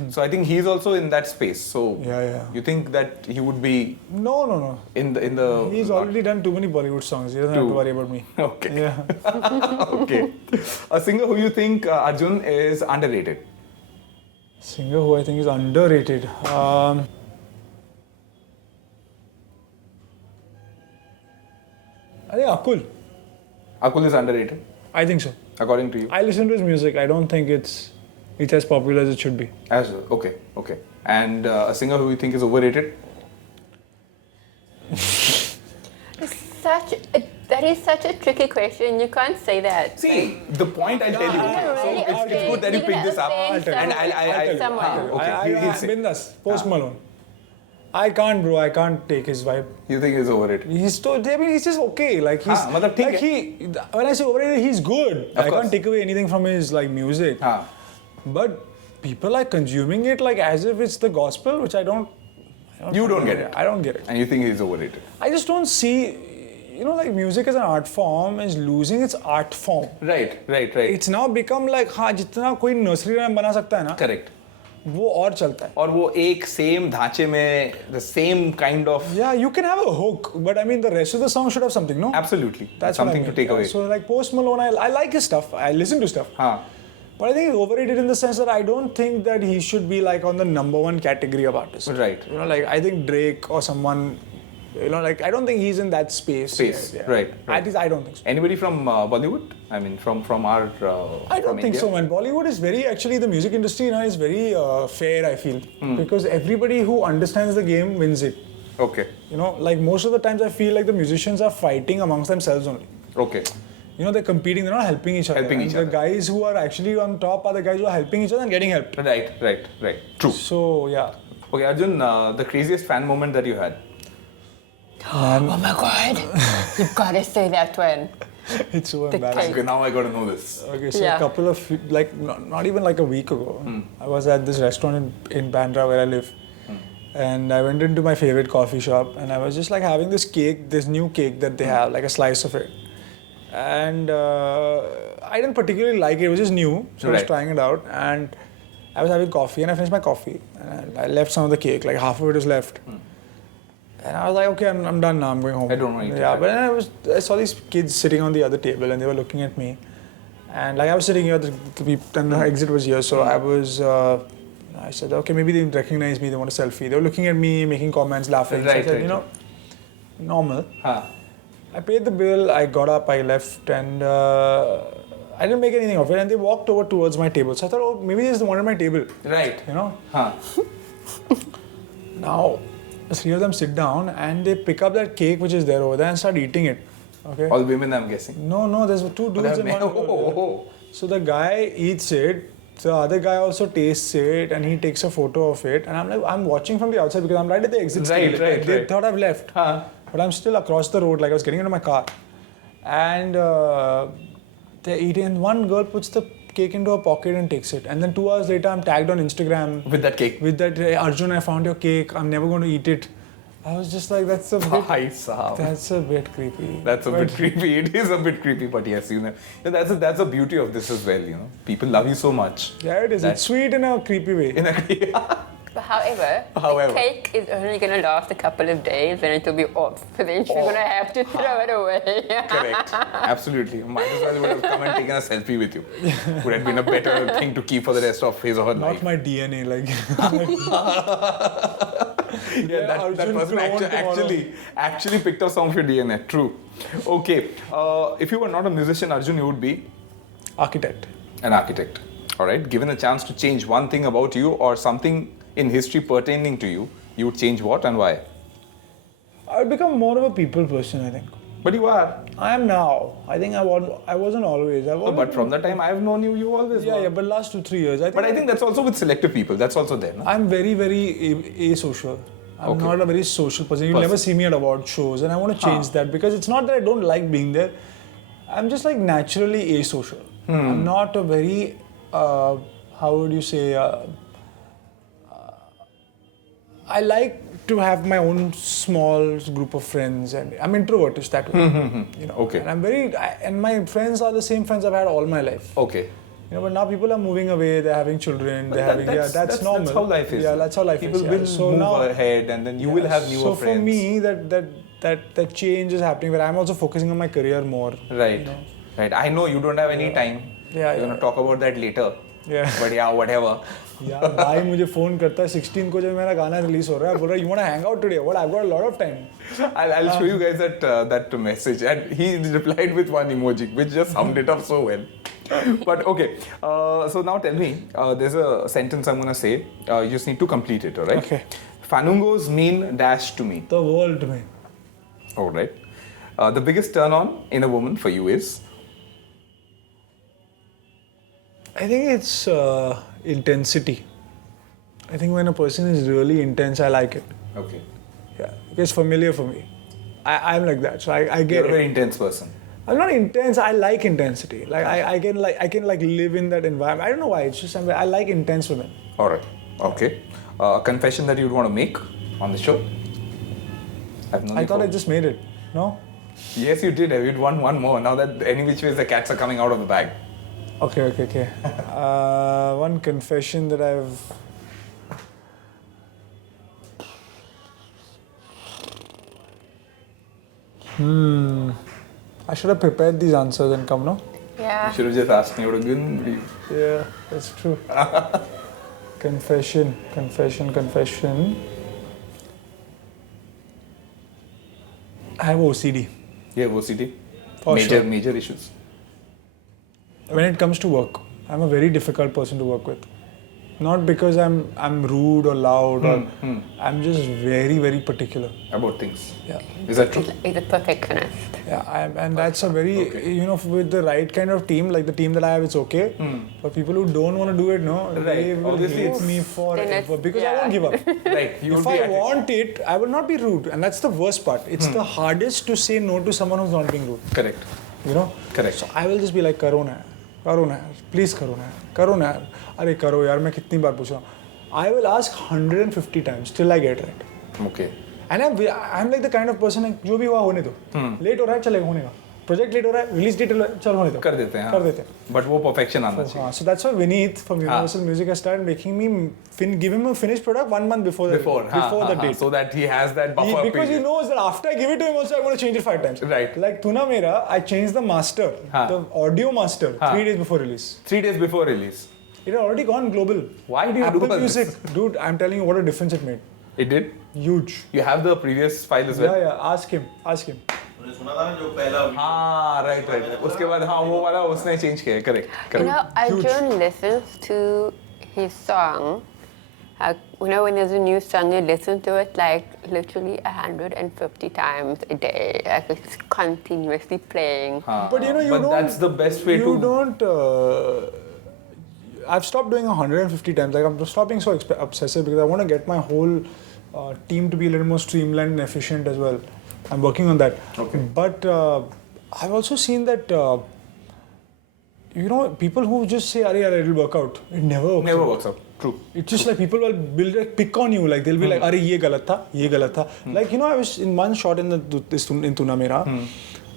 So I think he's also in that space. So Yeah. you think that he would be No. in the He's already done too many Bollywood songs. He doesn't have to worry about me. Okay. Yeah. Okay. A singer who you think Arjun is underrated. Singer who I think is underrated. I think Akul. Akul is underrated, I think so. according to you. I listen to his music. I don't think it's as popular as it should be. Okay. And a singer who you think is overrated? That is such a tricky question. You can't say that. See, the point I'll tell you. really So it's good that you picked this up. offend And someone. okay. He'll say. Bindas, Post Malone. I can't, bro. I can't take his vibe. You think he's overrated? He's just okay. Like he's matlab theek like when I say overrated, he's good. I course. can't take away anything from his music. But people are consuming it like as if it's the gospel, which I don't. You don't get it. I don't get it. And you think he's overrated? I just don't see. Music as an art form is losing its art form. Right. It's now become like जितना कोई nursery rhyme बना सकता है ना, Correct. वो और चलता है. और वो एक same ढांचे में the same kind of. Yeah, you can have a hook, but I mean the rest of the song should have something, no? Absolutely. That's something what I to mean. take away. So like Post Malone, I like his stuff. I listen to stuff. But I think he's overrated in the sense that I don't think that he should be like on the number one category of artist. Right. Like I think Drake or someone, I don't think he's in that space. yet, Right. At least I don't think so. Anybody from Bollywood? I mean, from our. I don't from think India? so, man. Bollywood is actually the music industry now is very fair, I feel. Because everybody who understands the game wins it. Okay. Like most of the times I feel like the musicians are fighting amongst themselves only. Okay. they're competing, they're not helping each other. Helping each other. The guys who are actually on top are the guys who are helping each other and getting helped. Right. True. So, yeah. Okay, Arjun, the craziest fan moment that you had? Oh my God. You've got to say that one. It's so The embarrassing. Okay, now I got to know this. Okay, so Yeah. a couple of, not even like a week ago, I was at this restaurant in Bandra where I live. And I went into my favorite coffee shop and I was just like having this cake, this new cake that they have, like a slice of it. And I didn't particularly like it, it was just new, so I was Right. trying it out. And I was having coffee and I finished my coffee. And I left some of the cake, like half of it was left. And I was like, okay, I'm done now, I'm going home. I don't want to eat it. Yeah, but then I saw these kids sitting on the other table and they were looking at me. And like I was sitting here, and the exit was here, so I said, okay, maybe they recognize me, they want a selfie. They were looking at me, making comments, laughing. So I Right, said, right. normal. Huh. I paid the bill, I got up, I left, and I didn't make anything of it. And they walked over towards my table. So I thought, oh, maybe they just wanted my table, Right. Huh. Now, the three of them sit down and they pick up that cake which is there over there and start eating it. Okay. All women, I'm guessing. No, there's two dudes and one girl. Oh. So the guy eats it, the other guy also tastes it and he takes a photo of it. And I'm like, I'm watching from the outside because I'm right at the exit. Right, still. right, They right. thought I've left. Huh. But I'm still across the road, like I was getting into my car. And they're eating, and one girl puts the cake into her pocket and takes it. And then 2 hours later, I'm tagged on Instagram With that cake. with that, "Hey, Arjun, I found your cake, I'm never going to eat it." I was just like, that's a bit creepy. That's a But- bit creepy. It is a bit creepy, but yes, that's the beauty of this as well. People love you so much. Yeah, it is. That- It's sweet in a creepy way. But however, However. the cake is only going to last a couple of days and it'll be off. So then you're going to have to throw it away. Correct. Absolutely. Might as well would have come and taken a selfie with you. Would have been a better thing to keep for the rest of his or her Not life. my DNA, like. Yeah, that Arjun person clone actually picked up some of your DNA. True. Okay. If you were not a musician, Arjun, you would be Architect. an architect. All right. Given a chance to change one thing about you or something in history pertaining to you, you would change what and why? I would become more of a people person, I think. But you are. I am now. I think I wasn't always. I've always But from the time I've known you, you always were. yeah, but last 2-3 years. But I think that's also with selective people. That's also there. No? I'm very, very asocial. I'm Okay. not a very social person. You'll never see me at award shows, and I want to change that because it's not that I don't like being there. I'm just like naturally asocial. I'm not a very, how would you say, I like to have my own small group of friends, and I'm introvertish that way. Okay. And I'm very, and my friends are the same friends I've had all my life. Okay. But now people are moving away, they're having children, But they're having, that's normal. That's how life is. Yeah, that's how life People is. will So move now, ahead, and then you will have newer so friends. for me, that change is happening, where I'm also focusing on my career more. Right. Right. I know you don't have any time. Yeah, We're going to talk about that later. Yeah. But yeah, whatever. यार भाई मुझे phone करता है 16 को जब मेरा गाना release हो रहा है बोल रहा है you want to hang out today? Well, I've got a lot of time. I'll show you guys that message. And he replied with one emoji, which just summed it up so well. But okay, so now tell me, there's a sentence I'm going to say. You just need to complete it, all right? Okay. Fanungos mean dash to me. The world में. All right. The biggest turn on in a woman for you is? I think it's intensity. I think when a person is really intense, I like it. Okay. Yeah, it's familiar for me. I'm like that, so I get You're a it. very intense person. I'm not intense. I like intensity. Like I can live in that environment. I don't know why. It's just I like intense women. All right. Okay. A confession that you'd want to make on the show? I've known I you thought for- I just made it. No? Yes, you did. You'd want one more. Now that any which ways the cats are coming out of the bag. Okay. One confession that I've. I should have prepared these answers and come, no? Yeah. You should have just asked me. I would have given you. Yeah, that's true. Confession. I have OCD. Yeah, OCD. For sure. Major issues. When it comes to work, I'm a very difficult person to work with. Not because I'm rude or loud or I'm just very, very particular about things. Yeah. Is that true? He's a perfectionist. Yeah, and that's a very, with the right kind of team, like the team that I have, it's okay. For people who don't want to do it, no, they will Obviously hate me forever because I yeah. won't give up. Right. You If would be I want it, I will not be rude. And that's the worst part. It's the hardest to say no to someone who's not being rude. Correct. You know? Correct. So I will just be like, करो ना यार, please करो ना यार, अरे करो यार, मैं कितनी बार पूछ रहा हूँ. I will ask 150 times till I get right. Okay. And I'm like the kind of person like, जो भी हुआ होने दो. Late हो रहा है चलेगा होने का. Project late हो रहा है, release date चल होने दो. कर देते हैं. कर देते हैं. But वो perfection आना चाहिए. So that's why Vineet from Universal Music has started making me give him a finished product 1 month before the date. So that he has that buffer Because he period. knows that after I give it to him also I'm going to change it 5 times. Right. Like Tu Na Mera, I changed the master, the audio master 3 days before release. 3 days before release. It had already gone global. Why do you Apple do all Music, this? dude, I'm telling you what a difference it made. It did? Huge. You have the previous file as well? Yeah, ask him. तूने सुना था ना जो पहला हाँ, right. उसके बाद हाँ वो वाला उसने change किया, correct. You know, Arjun listens to his song. When there's a new song, you listen to it like literally 150 times a day. Like it's continuously playing. But that's the best way you don't. I've stopped doing 150 times. Like I'm stopping so obsessive because I want to get my whole team to be a little more streamlined and efficient as well. I'm working on that. Okay. But I've also seen that people who just say, "Arey, it'll work out." It never works out. True. It's just like people will pick on you. Like they'll be like, "Arey, ye galat tha." Like I was in one shot in Tu Na Mera.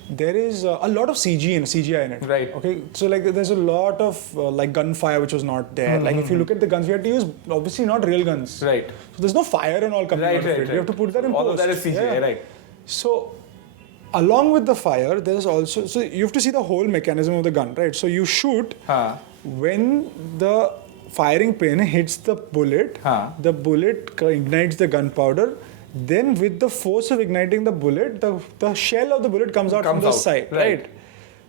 There is a lot of CGI in it. Right. Okay. So like there's a lot of like gunfire which was not there. Like if you look at the guns, we had to use obviously not real guns. Right. So there's no fire and all coming out of it. You have to put that in all post. All of that is CGI, right. So along with the fire, there's also you have to see the whole mechanism of the gun, right? So you shoot when the firing pin hits the bullet, the bullet ignites the gunpowder. Then with the force of igniting the bullet, the shell of the bullet comes out from the side, right?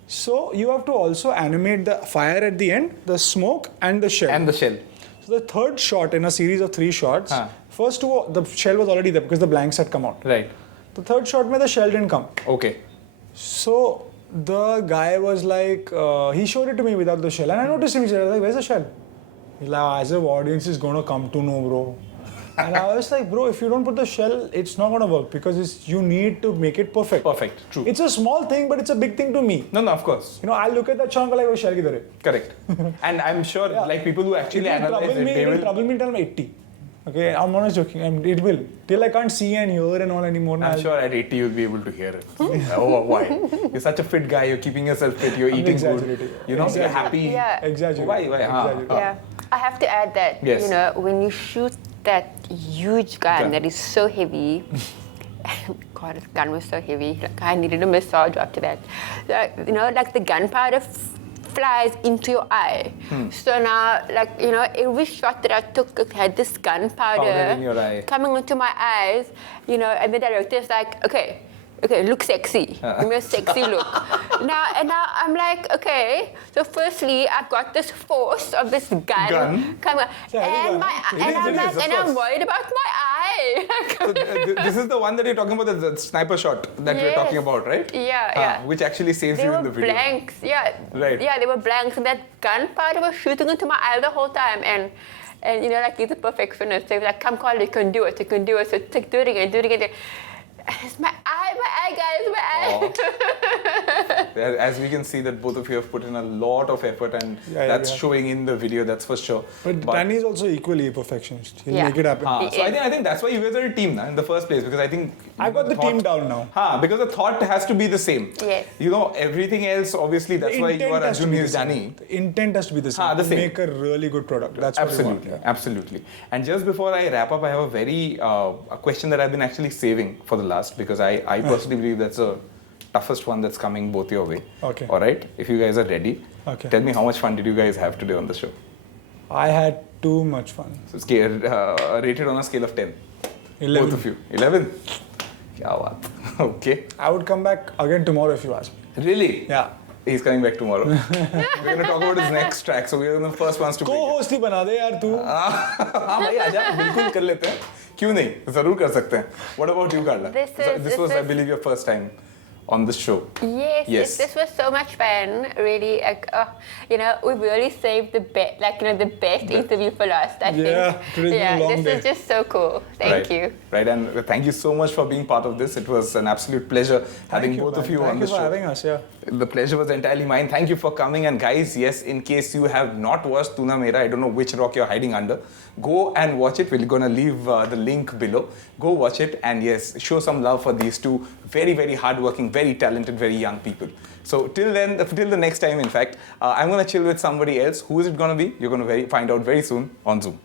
So you have to also animate the fire at the end, the smoke and the shell. So the third shot in a series of 3 shots, first two, the shell was already there because the blanks had come out. Right. The third shot the shell didn't come. Okay. So the guy was like, he showed it to me without the shell. And I noticed him, he said, like, where's the shell? He's like, as an audience is going to come to know, bro. And I was like, bro, if you don't put the shell, it's not going to work because you need to make it perfect. Perfect, true. It's a small thing, but it's a big thing to me. No, of course. I'll look at that shot and go like, oh, shell kidhar hai? Correct. And I'm sure like people who actually analyze it, they will trouble me till I'm 80. Okay, I'm not joking. It will. Till I can't see and hear and all anymore. I'm sure at 80 you'll be able to hear it. Oh, why? You're such a fit guy. You're keeping yourself fit. You're eating good. You're happy. Yeah. Exaggerate. Why? Yeah. I have to add that, yes. When you shoot that huge gun that is so heavy, God, this gun was so heavy. Like, I needed a massage after that. Like the gunpowder flies into your eye. So now, every shot that I took had this gunpowder in your eye. coming into my eyes, and the director's like, okay, look sexy. Give me a sexy look. Now I'm like, okay. So firstly, I've got this force of this gun coming, and I'm worried about my eye. So this is the one that you're talking about, the sniper shot that we're talking about, right? Yeah. Which actually saves you in the video. They were blanks. Yeah. Right. Yeah, they were blanks, and that gunpowder was shooting into my eye the whole time, and he's a perfectionist. So he was like, come, Carla, you can do it. So it's like, do it again. It's my eye, guys, my eye. As we can see that both of you have put in a lot of effort and that's showing in the video, that's for sure. But Danny is also equally a perfectionist. He'll make it happen. So I think that's why you guys are a team in the first place, because I think I've got the team down now. Because the thought has to be the same. Yes. Everything else, obviously, that's why you are Arjun, he is Danny. The intent has to be the same. The same. Make a really good product. That's what Absolutely, we want. Absolutely. And just before I wrap up, I have a very a question that I've been actually saving for the last, because I personally believe that's the toughest one that's coming both your way. Okay. All right. If you guys are ready, okay. Tell me how much fun did you guys have today on the show? I had too much fun. So rated on a scale of 10. 11. Both of you. 11? Kya baat. Okay. I would come back again tomorrow if you ask me. Really? Yeah. He's coming back tomorrow. We're going to talk about his next track. So we're the first ones to break it. Co-host ही बना दे यार तू. हाँ भाई आजा बिल्कुल कर लेते हैं. क्यों नहीं? जरूर कर सकते हैं. What about you, Carla? This was, I believe, your first time on the show. Yes. This was so much fun. Really, we really saved the best interview for last. I think. Today's been a long this day. is just so cool. Thank you. Right, and thank you so much for being part of this. It was an absolute pleasure having both of you on the show. Thank you for having us. Yeah. The pleasure was entirely mine. Thank you for coming. And guys, yes, in case you have not watched Tu Na Mera, I don't know which rock you're hiding under, go and watch it. We're going to leave the link below. Go watch it and yes, show some love for these two very, very hardworking, very talented, very young people. So till the next time, in fact, I'm going to chill with somebody else. Who is it going to be? You're going to find out very soon on Zoom.